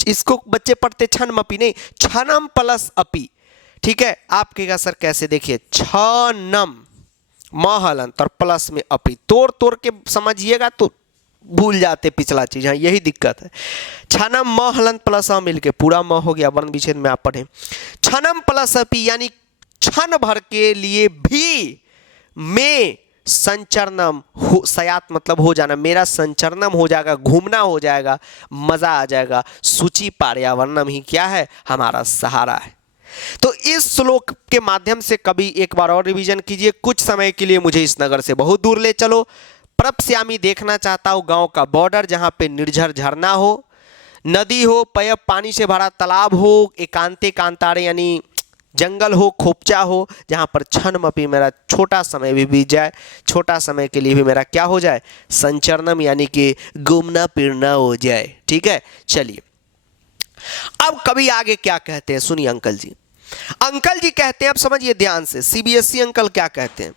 इसको बच्चे पढ़ते छनम अपी नहीं, छनम प्लस अपी, ठीक है, आप कहेगा सर कैसे, देखिए छनम महलंत और प्लस में अपी, तोड़ तोड़ के समझिएगा तो भूल जाते पिछला चीज। हाँ यही दिक्कत है। छनम महलंत प्लस अ मिलके पूरा म हो गया, वर्ण विच्छेद में आप पढ़े। छनम प्लस अपी यानी क्षण भर के लिए भी में संचरणम हो, सयात मतलब हो जाना, मेरा संचरणम हो जाएगा, घूमना हो जाएगा, मजा आ जाएगा। सूची पार्यावरणम ही क्या है, हमारा सहारा है। तो इस श्लोक के माध्यम से कभी एक बार और रिवीजन कीजिए। कुछ समय के लिए मुझे इस नगर से बहुत दूर ले चलो, परपश्यामी देखना चाहता हूँ गांव का बॉर्डर जहां पे निर्झर झरना हो, नदी हो, पयब पानी से भरा तालाब हो, एकांते कांतारे यानी जंगल हो, खोपचा हो, जहां पर क्षणमपि मेरा छोटा समय भी बीत जाए, छोटा समय के लिए भी मेरा क्या हो जाए, संचरणम यानी कि घूमना फिरना हो जाए। ठीक है, चलिए अब कभी आगे क्या कहते हैं सुनिए अंकल जी। अंकल जी कहते हैं, अब समझिए ध्यान से, सीबीएसई अंकल क्या कहते हैं।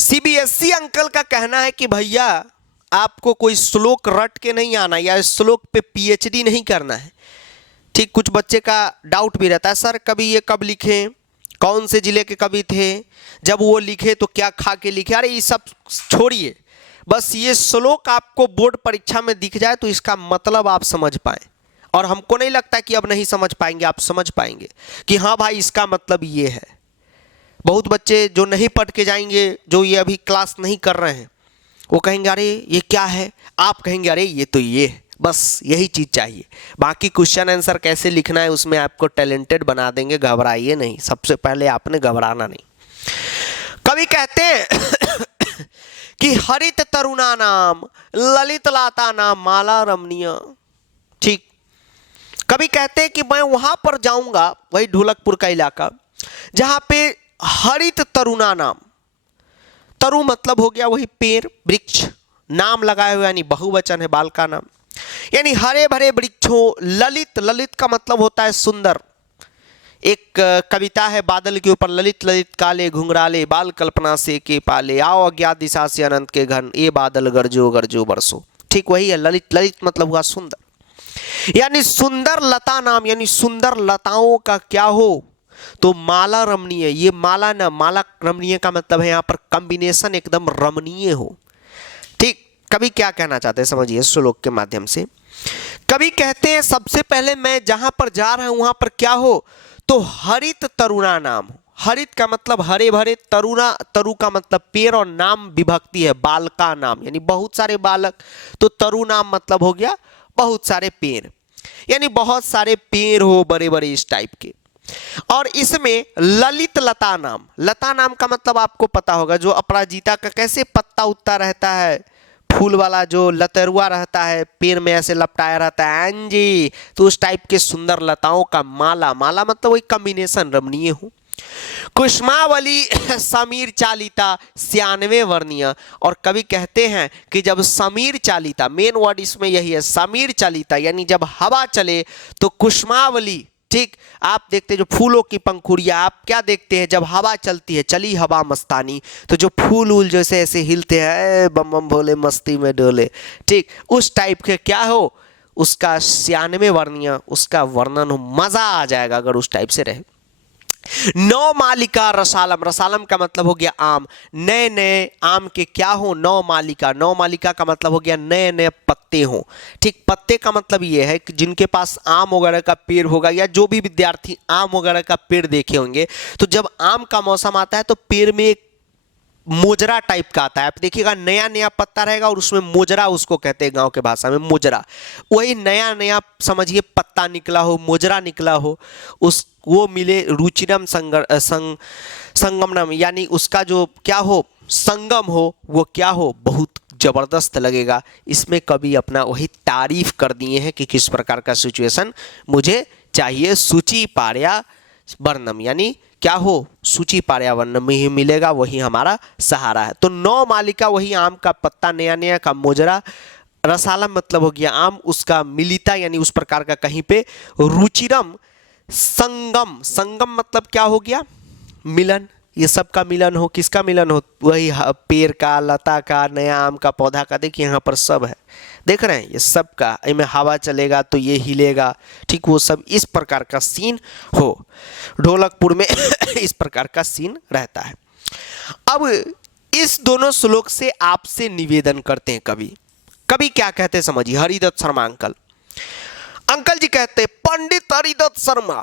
सीबीएसई अंकल का कहना है कि भैया आपको कोई श्लोक रट के नहीं आना या इस श्लोक पे पीएचडी नहीं करना है। ठीक, कुछ बच्चे का डाउट भी रहता है, सर कभी ये कब लिखे, कौन से जिले के कवि थे, जब वो लिखे तो क्या खा के लिखे। अरे ये सब छोड़िए, बस ये श्लोक आपको बोर्ड परीक्षा में दिख जाए तो इसका मतलब आप समझ पाए। और हमको नहीं लगता कि अब नहीं समझ पाएंगे, आप समझ पाएंगे कि हाँ भाई इसका मतलब ये है। बहुत बच्चे जो नहीं पढ़ के जाएंगे, जो ये अभी क्लास नहीं कर रहे हैं, वो कहेंगे अरे ये क्या है, आप कहेंगे अरे ये तो ये है। बस यही चीज़ चाहिए, बाकी क्वेश्चन आंसर कैसे लिखना है उसमें आपको टैलेंटेड बना देंगे, घबराइए नहीं। सबसे पहले आपने घबराना नहीं। कवि कहते हैं कि हरित तरुणा नाम ललित लाता नाम माला रमणीय। ठीक, कवि कहते हैं कि मैं वहां पर जाऊंगा, वही ढोलकपुर का इलाका, जहां पे हरित तरुणा नाम, तरु मतलब हो गया वही पेड़ वृक्ष, नाम लगाए हुए यानी बहुवचन है, बाल का नाम, यानी हरे भरे वृक्षों, ललित, ललित का मतलब होता है सुंदर। एक कविता है बादल के ऊपर, ललित ललित काले घुंघराले बाल कल्पना से के पाले, आओ अज्ञात दिशा से अनंत के घन, ये बादल गरजो गरजो बरसो। ठीक वही है ललित, ललित मतलब हुआ सुंदर, यानी सुंदर लता नाम, यानी सुंदर लताओं का क्या हो तो माला रमणीय। ये माला ना, माला रमणीय का मतलब है यहाँ पर कॉम्बिनेशन एकदम रमणीय हो। ठीक, कवि क्या कहना चाहते हैं समझिए श्लोक के माध्यम से। कवि कहते हैं सबसे पहले मैं जहां पर जा रहा हूं वहां पर क्या हो तो हरित तरुणा नाम हो। हरित का मतलब हरे भरे, तरुणा, तरु का मतलब पेड़ और नाम विभक्ति है, बालका नाम यानी बहुत सारे बालक, तो तरु नाम मतलब हो गया बहुत सारे पेड़, यानी बहुत सारे पेड़ हो बड़े बड़े इस टाइप के। और इसमें ललित लता नाम, लता नाम का मतलब आपको पता होगा, जो अपराजिता का कैसे पत्ता उत्ता रहता है, फूल वाला जो लतरुआ रहता है, पेड़ में ऐसे लपटाया रहता है जी, तो उस टाइप के सुंदर लताओं का माला, माला मतलब वही कॉम्बिनेशन रमणीय हो। कुष्मावली समीर चालिता 96 वर्णीय। और कवि कहते हैं कि जब समीर चालिता, मेन वर्ड इसमें यही है, समीर चालिता यानी जब हवा चले तो कुष्मावली, ठीक, आप देखते हैं जो फूलों की पंखुड़ियाँ, आप क्या देखते हैं जब हवा चलती है, चली हवा मस्तानी, तो जो फूल उल जैसे ऐसे हिलते हैं, बम बम भोले मस्ती में डोले, ठीक उस टाइप के क्या हो, उसका 96 वर्णीय उसका वर्णन हो, मजा आ जाएगा अगर उस टाइप से रहे। नौ मालिका रसालम, रसालम का मतलब हो गया आम, नए नए आम के क्या हो, नौ मालिका, नौ मालिका का मतलब हो गया नए नए पत्ते हो। ठीक, पत्ते का मतलब ये है कि जिनके पास आम वगैरह का पेड़ होगा, या जो भी विद्यार्थी आम वगैरह का पेड़ देखे होंगे, तो जब आम का मौसम आता है तो पेड़ में एक मोजरा टाइप का आता है, आप देखिएगा नया नया पत्ता रहेगा और उसमें मोजरा उसको कहते हैं गांव के भाषा में, मोजरा, वही नया नया समझिए पत्ता निकला हो, मोजरा निकला हो, उस वो मिले रुचिरम संगमनम, यानी उसका जो क्या हो संगम हो, वो क्या हो बहुत जबरदस्त लगेगा। इसमें कभी अपना वही तारीफ कर दिए हैं कि किस प्रकार का सिचुएशन मुझे चाहिए, सूची पार्यावरणम यानी क्या हो, सूची पार्यावरणम में ही मिलेगा, वही हमारा सहारा है। तो नौ मालिका वही आम का पत्ता नया नया का मोजरा, रसालम मतलब हो गया आम, उसका मिलिता यानी उस प्रकार का कहीं पे, रुचिरम संगम, संगम मतलब क्या हो गया मिलन, ये सब का मिलन हो, किसका मिलन हो? वही पेड़ का, लता का, नया आम का पौधा का। देखिए यहाँ पर सब है, देख रहे हैं, ये सब का, इनमें हवा चलेगा तो ये हिलेगा, ठीक, वो सब इस प्रकार का सीन हो। ढोलकपुर में इस प्रकार का सीन रहता है। अब इस दोनों श्लोक से आपसे निवेदन करते हैं कवि। कवि क्या कहते हैं समझिए, हरिदत्त शर्मा अंकल। अंकल जी कहते हैं, Pandit Haridatt Sharma,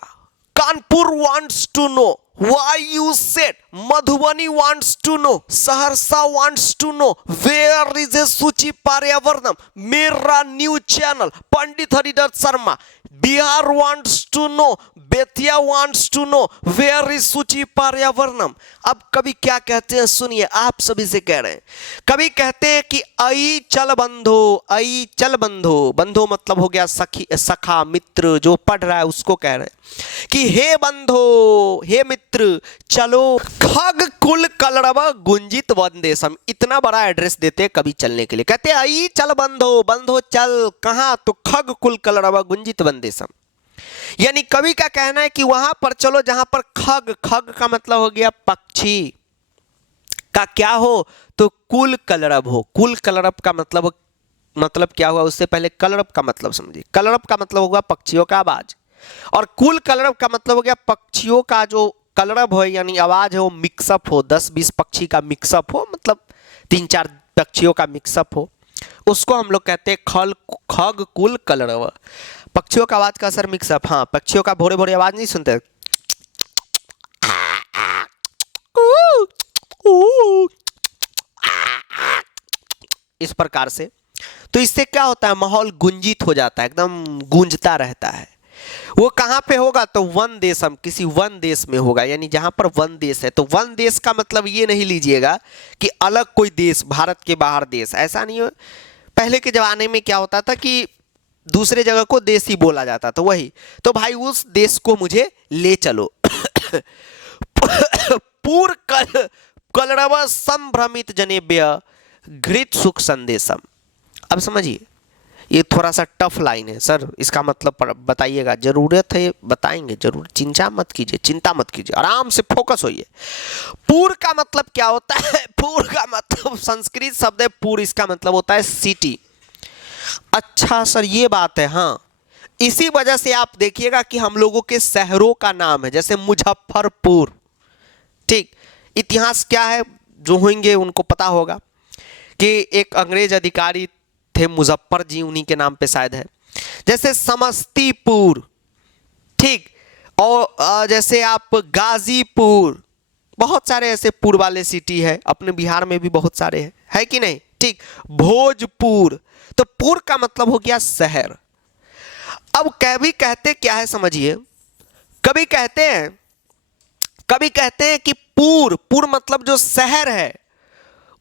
Kanpur wants to know why you said Madhubani wants to know, Saharsa wants to know where is a सूची पर्यावरणम। मेरा new channel Pandit Haridatt Sharma. Bihar wants to know, Bettiah wants to know where is सूची पर्यावरणम। अब कवि क्या कहते हैं सुनिए, आप सभी से कह रहे हैं। कवि कहते हैं कि आई चल बंधो, आई चल बंधो, बंधो मतलब हो गया सखी, सखा, मित्र, जो पढ़ रहा है उसको कह रहे हैं कि हे बंधो, हे मित्र, चलो खग कुल कलरव गुंजित वंदेशम। इतना बड़ा एड्रेस देते हैं कवि चलने के लिए। कहते हैं आई चल बंधो, बंधो चल कहां? तो खग कुल कलरव गुंजित वंदेशम। यानी कवि का कहना है कि वहां पर चलो जहां पर खग, खग का मतलब हो गया पक्षी का क्या हो, तो कुल कलरव हो। कुल कलरव का मतलब क्या हुआ? उससे पहले कलरव का मतलब समझिए। कलरव का मतलब होगा पक्षियों का आवाज, और कुल कलरव का मतलब हो गया पक्षियों का जो कलरव हो यानी आवाज है वो मिक्सअप हो, 10-20 पक्षी का मिक्सअप हो, मतलब 3-4 पक्षियों का मिक्सअप हो, उसको हम लोग कहते हैं खग कुल कलरव। पक्षियों का आवाज का असर मिक्सअप। हाँ, पक्षियों का भोरे भोरे आवाज नहीं सुनते, इस प्रकार से। तो इससे क्या होता है, माहौल गुंजित हो जाता है, एकदम गूंजता रहता है। वो कहां पे होगा? तो वन देशम, किसी वन देश में होगा, यानी जहां पर वन देश है। तो वन देश का मतलब ये नहीं लीजिएगा कि अलग कोई देश, भारत के बाहर देश, ऐसा नहीं हो। पहले के जमाने में क्या होता था कि दूसरे जगह को देश ही बोला जाता था, वही तो भाई उस देश को मुझे ले चलो। पूर कलरव संभ्रमित जनेभ्य घृत सुख संदेशम। अब समझिए, ये थोड़ा सा टफ लाइन है सर, इसका मतलब बताइएगा, जरूरत है बताएंगे जरूर, चिंता मत कीजिए, आराम से फोकस होइए। पूर का मतलब क्या होता है? पूर का मतलब संस्कृत शब्द है पूर, इसका मतलब होता है सिटी। अच्छा सर ये बात है, हाँ, इसी वजह से आप देखिएगा कि हम लोगों के शहरों का नाम है, जैसे मुजफ्फरपुर, ठीक। इतिहास क्या है, जो होंगे उनको पता होगा कि एक अंग्रेज अधिकारी थे मुजफ्फर जी, उन्हीं के नाम पे शायद है। जैसे समस्तीपुर, ठीक, और जैसे आप गाजीपुर, बहुत सारे ऐसे पुर वाले सिटी है, अपने बिहार में भी बहुत सारे हैं, है कि नहीं, ठीक। भोजपुर, तो पुर का मतलब हो गया शहर। अब कवि कहते क्या है समझिए, कवि कहते हैं कि पुर मतलब जो शहर है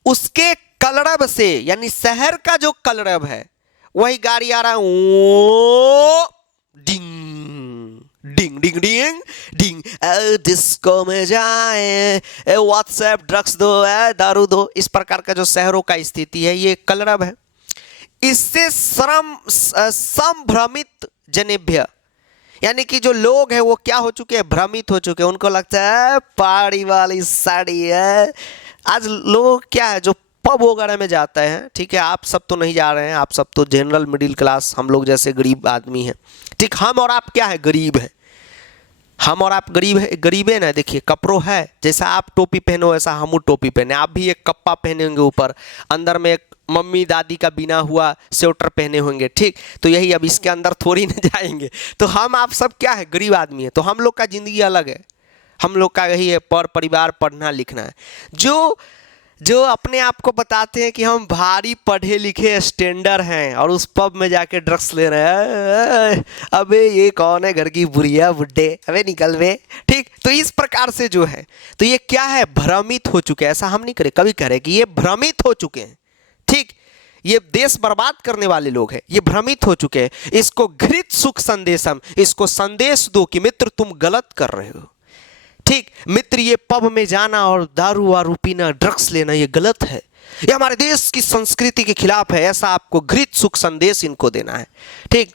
उसके कलरव से, यानी शहर का जो कलरव है, वही गाड़ी आ रहा है, ओ डिंग डिंग डिंग डिंग डिंग, डिस्को में जाए, व्हाट्सएप ड्रग्स दो, दारू दो, इस प्रकार का जो शहरों का स्थिति है ये कलरव है। इससे संभ्रमित जनेभ्य, यानी कि जो लोग हैं वो क्या हो चुके हैं, भ्रमित हो चुके हैं, उनको लगता है पहाड़ी वाली साड़ी है। आज लोग क्या है, जो पब वगैरह में जाते हैं, ठीक है, आप सब तो नहीं जा रहे हैं, आप सब तो जनरल मिडिल क्लास, हम लोग जैसे गरीब आदमी हैं, ठीक। हम और आप क्या है, गरीब है, हम और आप गरीब है ना। देखिए कपड़ों है, जैसा आप टोपी पहनो वैसा हम टोपी पहने, आप भी एक कप्पा पहने होंगे ऊपर, अंदर में एक मम्मी दादी का बिना हुआ स्वेटर पहने होंगे, ठीक। तो यही, अब इसके अंदर थोड़ी न जाएंगे। तो हम आप सब क्या है, गरीब आदमी है, तो हम लोग का जिंदगी अलग है, हम लोग का यही है, परिवार पढ़ना लिखना है। जो अपने आप को बताते हैं कि हम भारी पढ़े लिखे स्टैंडर्ड हैं और उस पब में जाके ड्रग्स ले रहे हैं, अबे ये कौन है, घर की बुढ़िया बुड्ढे, अबे निकल वे, ठीक। तो इस प्रकार से जो है, तो ये क्या है, भ्रमित हो चुके हैं। ऐसा हम नहीं करें, कभी करें कि ये भ्रमित हो चुके हैं, ठीक। ये देश बर्बाद करने वाले लोग हैं, ये भ्रमित हो चुके हैं। इसको घृत सुख संदेशम, इसको संदेश दो कि मित्र तुम गलत कर रहे हो, ठीक। मित्र ये पब में जाना और दारू वारू पीना, ड्रग्स लेना, ये गलत है, ये हमारे देश की संस्कृति के खिलाफ है, ऐसा आपको घृत सुख संदेश इनको देना है, ठीक।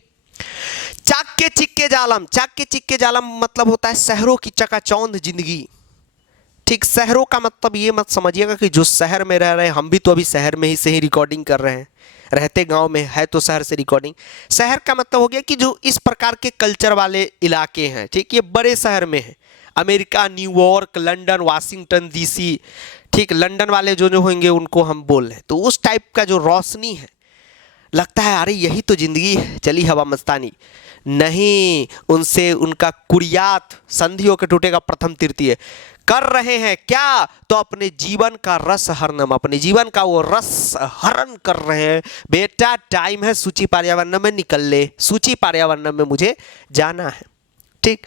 चाक्के चिक्के जालम, चाक्के चिक्के जालम मतलब होता है शहरों की चकाचौंध जिंदगी, ठीक, शहरों का मतलब ये मत समझिएगा कि जो शहर में रह रहे हैं, हम भी तो अभी शहर में ही से ही रिकॉर्डिंग कर रहे हैं, रहते गांव में है तो शहर से रिकॉर्डिंग। शहर का मतलब हो गया कि जो इस प्रकार के कल्चर वाले इलाके हैं, ठीक, ये बड़े शहर में है, America, New York, London, Washington DC, ठीक, लंदन वाले जो जो होंगे उनको हम बोल रहे हैं। तो उस टाइप का जो रोशनी है, लगता है अरे यही तो जिंदगी है, चली हवा मस्तानी, नहीं, उनसे उनका कुरियात संधियों के टूटेगा प्रथम तृतीय कर रहे हैं क्या, तो अपने जीवन का रस हरणम, अपने जीवन का वो रस हरण कर रहे हैं। बेटा टाइम है सूची पर्यावरणम में निकल ले, सूची पर्यावरणम में मुझे जाना है। ठीक,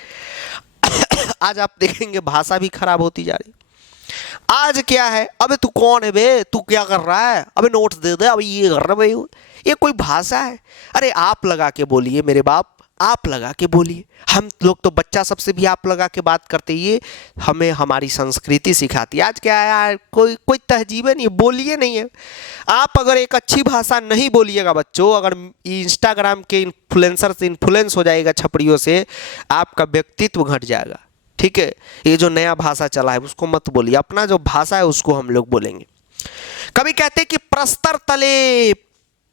आज आप देखेंगे भाषा भी खराब होती जा रही। आज क्या है, अबे तू कौन है बे, तू क्या कर रहा है, अबे नोट्स दे दे, अबे ये कर रहा है, ये कोई भाषा है? अरे आप लगा के बोलिए मेरे बाप, आप लगा के बोलिए। हम लोग तो बच्चा सबसे भी आप लगा के बात करते, ये हमें हमारी संस्कृति सिखाती है। आज क्या है यार, कोई तहजीब नहीं, बोलिए नहीं है। आप अगर एक अच्छी भाषा नहीं बोलिएगा बच्चों, अगर इंस्टाग्राम के इन्फ्लुएंसर से इन्फ्लुएंस हो जाएगा छपड़ियों से, आपका व्यक्तित्व घट जाएगा। ठीक है, ये जो नया भाषा चला है उसको मत बोलिए, अपना जो भाषा है उसको हम लोग बोलेंगे। कभी कहते कि प्रस्तर तले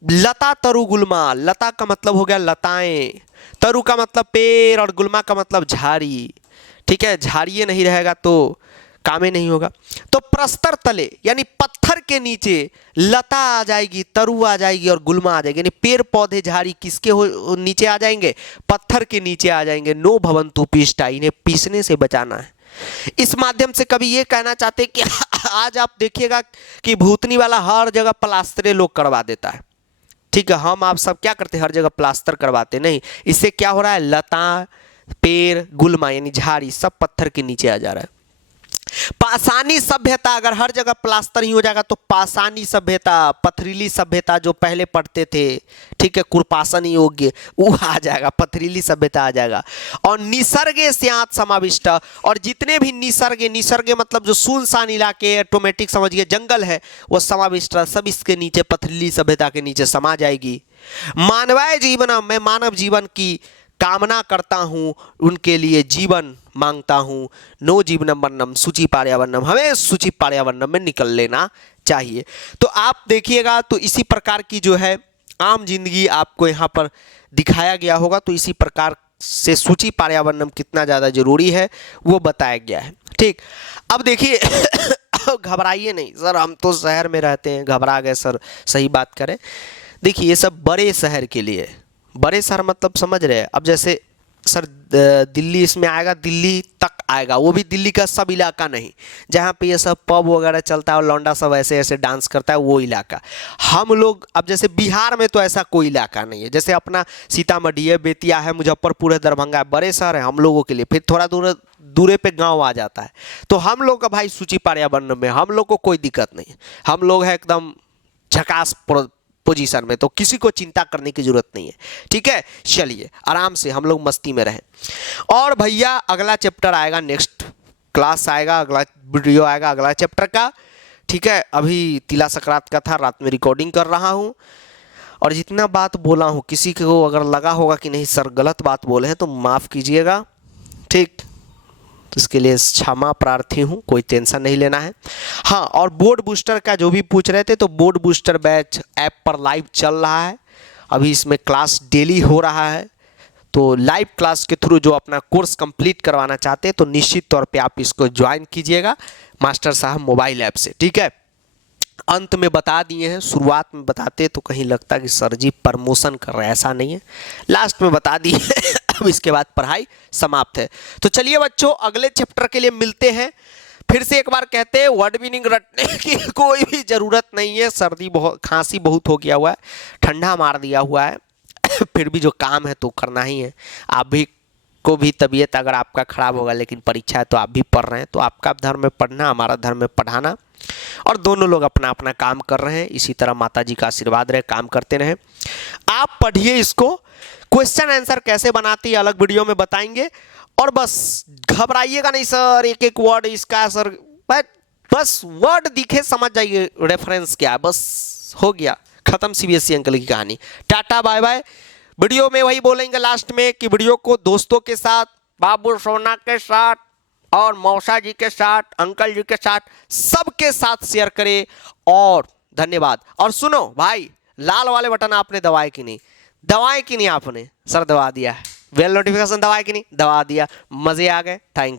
लता तरु गुल्मा, लता का मतलब हो गया लताएं, तरु का मतलब पेड़ और गुल्मा का मतलब झाड़ी। ठीक है, झाड़िए नहीं रहेगा तो कामे नहीं होगा। तो प्रस्तर तले यानी पत्थर के नीचे लता आ जाएगी, तरु आ जाएगी और गुल्मा आ जाएगी, यानी पेड़ पौधे झाड़ी किसके नीचे आ जाएंगे, पत्थर के नीचे आ जाएंगे। नो भवंतु पीष्टा, इन्हें पीसने से बचाना है। इस माध्यम से कभी ये कहना चाहते कि आज आप देखिएगा कि भूतनी वाला हर जगह प्लास्टरे लोग करवा देता है। ठीक है, हम आप सब क्या करते हैं, हर जगह प्लास्टर करवाते नहीं। इससे क्या हो रहा है, लता, पेड़, गुल्मा यानी झाड़ी सब पत्थर के नीचे आ जा रहा है। पाषाणी सभ्यता, अगर हर जगह प्लास्टर ही हो जाएगा तो पाषाणी सभ्यता, पथरीली सभ्यता जो पहले पढ़ते थे, ठीक है, कुरपासन योग्य, वो आ जाएगा, पथरीली सभ्यता आ जाएगा। और निसर्गे स्यात् समाविष्ट, और जितने भी निसर्गे मतलब जो सुनसान इलाके, ऑटोमेटिक समझिए जंगल है, वो समाविष्ट सब इसके नीचे, पथरीली सभ्यता के नीचे समा जाएगी। मानवाय जीवनम, मैं मानव जीवन की कामना करता हूँ, उनके लिए जीवन मांगता हूँ। नो जीवनम वर्णम सूची पर्यावरणम, हमें सूची पर्यावरणम में निकल लेना चाहिए। तो आप देखिएगा तो इसी प्रकार की जो है आम जिंदगी आपको यहाँ पर दिखाया गया होगा। तो इसी प्रकार से सूची पर्यावरणम कितना ज़्यादा जरूरी है वो बताया गया है। ठीक, अब देखिए घबराइए नहीं सर, हम तो शहर में रहते हैं, घबरा गए सर, सही बात करें। देखिए ये सब बड़े शहर के लिए, बड़े शहर मतलब समझ रहे हैं। अब जैसे सर दिल्ली इसमें आएगा, दिल्ली तक आएगा, वो भी दिल्ली का सब इलाका नहीं, जहाँ पे ये सब पब वगैरह चलता है और लौंडा सब ऐसे ऐसे डांस करता है, वो इलाका। हम लोग अब जैसे बिहार में तो ऐसा कोई इलाका नहीं है, जैसे अपना सीतामढ़ी है, बेतिया है, मुजफ्फरपुर है, दरभंगा है, बड़े शहर है हम लोगों के लिए। फिर थोड़ा दूरे पे गांव आ जाता है। तो हम लोग का भाई सूची पर्यावरण में हम लोग को कोई दिक्कत नहीं है, हम लोग है एकदम झकास पोजीशन में, तो किसी को चिंता करने की जरूरत नहीं है। ठीक है, चलिए आराम से हम लोग मस्ती में रहें। और भैया अगला चैप्टर आएगा, नेक्स्ट क्लास आएगा, अगला वीडियो आएगा अगला चैप्टर का। ठीक है, अभी तिला संक्रांत का था, रात में रिकॉर्डिंग कर रहा हूँ, और जितना बात बोला हूँ किसी को अगर लगा होगा कि नहीं सर गलत बात बोले हैं तो माफ़ कीजिएगा। ठीक, तो इसके लिए क्षमा प्रार्थी हूँ, कोई टेंशन नहीं लेना है। हाँ, और बोर्ड बूस्टर का जो भी पूछ रहे थे, तो बोर्ड बूस्टर बैच ऐप पर लाइव चल रहा है, अभी इसमें क्लास डेली हो रहा है। तो लाइव क्लास के थ्रू जो अपना कोर्स कंप्लीट करवाना चाहते हैं तो निश्चित तौर पे आप इसको ज्वाइन कीजिएगा मास्टर साहब मोबाइल ऐप से। ठीक है, अंत में बता दिए हैं, शुरुआत में बताते तो कहीं लगता कि सर जी प्रमोशन कर रहे हैं, ऐसा नहीं है, लास्ट में बता दिए अब इसके बाद पढ़ाई समाप्त है। तो चलिए बच्चों अगले चैप्टर के लिए मिलते हैं। फिर से एक बार कहते हैं वर्ड मीनिंग रटने की कोई भी ज़रूरत नहीं है, सर्दी बहुत, खांसी बहुत हो गया हुआ है, ठंडा मार दिया हुआ है फिर भी जो काम है तो करना ही है। आप भी को भी तबीयत अगर आपका ख़राब होगा, लेकिन परीक्षा है तो आप भी पढ़ रहे हैं, तो आपका धर्म है पढ़ना, हमारा धर्म है पढ़ाना, और दोनों लोग अपना अपना काम कर रहे हैं। इसी तरह माता जी का आशीर्वाद रहे, काम करते रहें। आप पढ़िए इसको, क्वेश्चन आंसर कैसे बनाती है अलग वीडियो में बताएंगे। और बस घबराइएगा नहीं सर, एक एक वर्ड इसका सर, बस वर्ड दिखे समझ जाइए रेफरेंस क्या है, बस हो गया, खत्म सीबीएसई अंकल की कहानी। Tata bye bye. वीडियो में वही बोलेंगे लास्ट में कि वीडियो को दोस्तों के साथ, बाबू सोना के साथ और मौसा जी के साथ, अंकल जी के साथ, सबके साथ शेयर करें। और धन्यवाद। और सुनो भाई, लाल वाले बटन आपने दबाए कि नहीं? दबाए कि नहीं आपने? सर दबा दिया है। बेल नोटिफिकेशन दबाए कि नहीं? दबा दिया। मजे आ गए। Thank you.